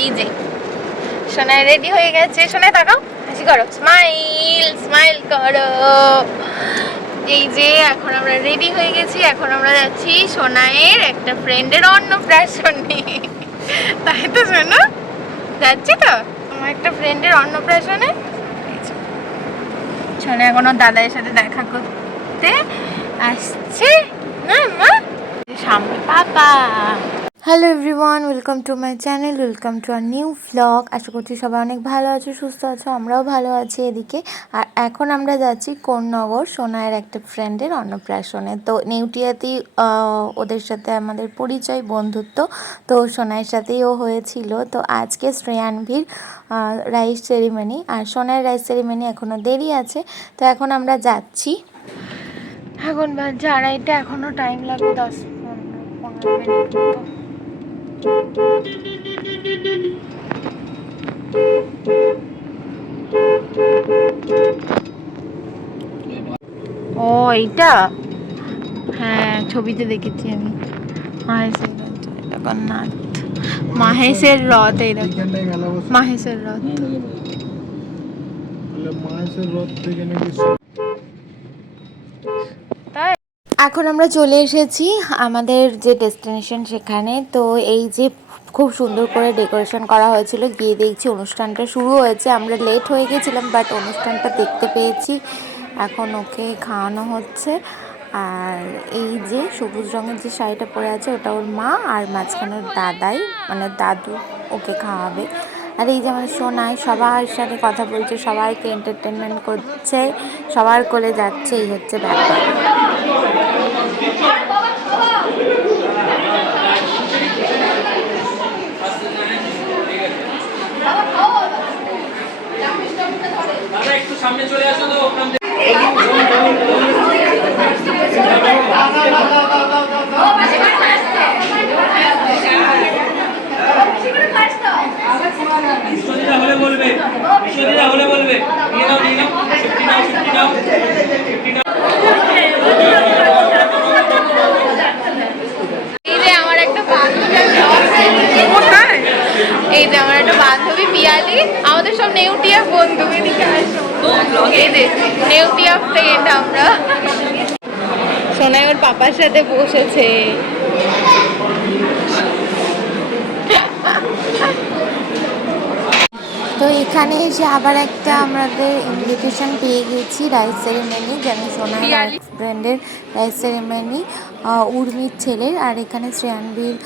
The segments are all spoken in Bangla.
এই যে সোনায় রেডি হয়ে গেছে। সোনায় তাকাও, হাসি করো। স্মাইল স্মাইল করো। এই যে, এখন আমরা রেডি হয়ে গেছি। এখন আমরা যাচ্ছি সোনায়ের একটা ফ্রেন্ডের অন্নপ্রাশনে তাই তো শোনো যাচ্ছি তো? আমার একটা ফ্রেন্ডের অন্নপ্রাশনে। সোনা এখনও দাদার সাথে দেখা করতে আসছে। না, মা? সামনে পাপা। Everyone welcome to my channel welcome to our new vlog আশা করছি সবাই অনেক ভালো আছো, সুস্থ আছো, আমরাও ভালো আছি এদিকে। আর এখন আমরা যাচ্ছি কোন্নগর সোনায়ের একটা ফ্রেন্ডের অন্নপ্রাশনে। তো নেউটিয়াতেই ওদের সাথে আমাদের পরিচয়, বন্ধুত্ব। তো সোনায়ের সাথেই ও হয়েছিল। তো আজকে শ্রেয়ানভীর রাইস সেরিমনি আর সোনায়ের রাইস সেরিমনি এখনও দেরি আছে। তো এখন আমরা যাচ্ছি। এখন আড়াইটা এখনও টাইম লাগবে দশ পনেরো মিনিট ও এইটা? হ্যাঁ ছবিতে দেখেছি আমি। মাহেশের রথ জগন্নাথ মাহেশের রথ এই মাহেশের রথ। মাহেশের রথ থেকে নাকি এখন আমরা চলে এসেছি আমাদের যে ডেস্টিনেশন সেখানে। তো এই যে খুব সুন্দর করে ডেকোরেশন করা হয়েছিল, গিয়ে দেখছি অনুষ্ঠানটা শুরু হয়েছে। আমরা লেট হয়ে গেছিলাম বাট অনুষ্ঠানটা দেখতে পেয়েছি। এখন ওকে খাওয়ানো হচ্ছে। আর এই যে সবুজ রঙের যে শাড়িটা পরে আছে, ওটা ওর মা আর মাঝখানের দাদাই মানে দাদু ওকে খাওয়াবে। আর এই যে আমাদের সোনায় সবার সাথে কথা বলছে, সবাইকে এন্টারটেনমেন্ট করছে, সবার কোলে যাচ্ছে, এই হচ্ছে ব্যাপার দাদা একটু সামনে নেউটিয়া বন্ধু নেউটিয়া ফ্রেন্ড আমরা। সোনাই ওর পাপার সাথে বসেছে। তো এখানে এসে আবার একটা আমাদের ইনভিটেশন পেয়ে গেছি রাইস সেরেমনি যেন সোনার ব্র্যান্ডের রাইস সেরেমনি উর্মির ছেলের। আর এখানে শ্রেয়ানবীর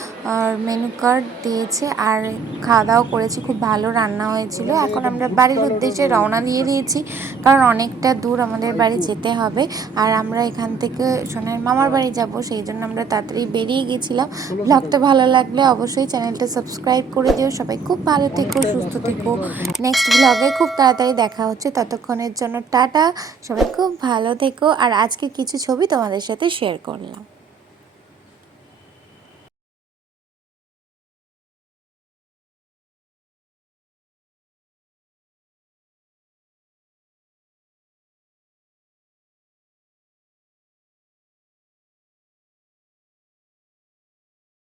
মেনু কার্ড দিয়েছে। আর খাওয়া দাওয়া করেছি খুব ভালো রান্না হয়েছিল। এখন আমরা বাড়ির উদ্দেশ্যে রওনা দিয়ে দিয়েছি কারণ অনেকটা দূর আমাদের বাড়ি যেতে হবে। আর আমরা এখান থেকে সোনার মামার বাড়ি যাব সেই জন্য আমরা তাড়াতাড়ি বেরিয়ে গেছিলাম। ব্লগটা ভালো লাগলে অবশ্যই চ্যানেলটা সাবস্ক্রাইব করে দিও। সবাই খুব ভালো থেকো সুস্থ থেকো। নেক্সট ব্লগে খুব তাড়াতাড়ি দেখা হচ্ছে। ততক্ষণের জন্য টাটা। সবাই খুব ভালো থেকো। আর আজকে কিছু ছবি তোমাদের সাথে শেয়ার করলাম।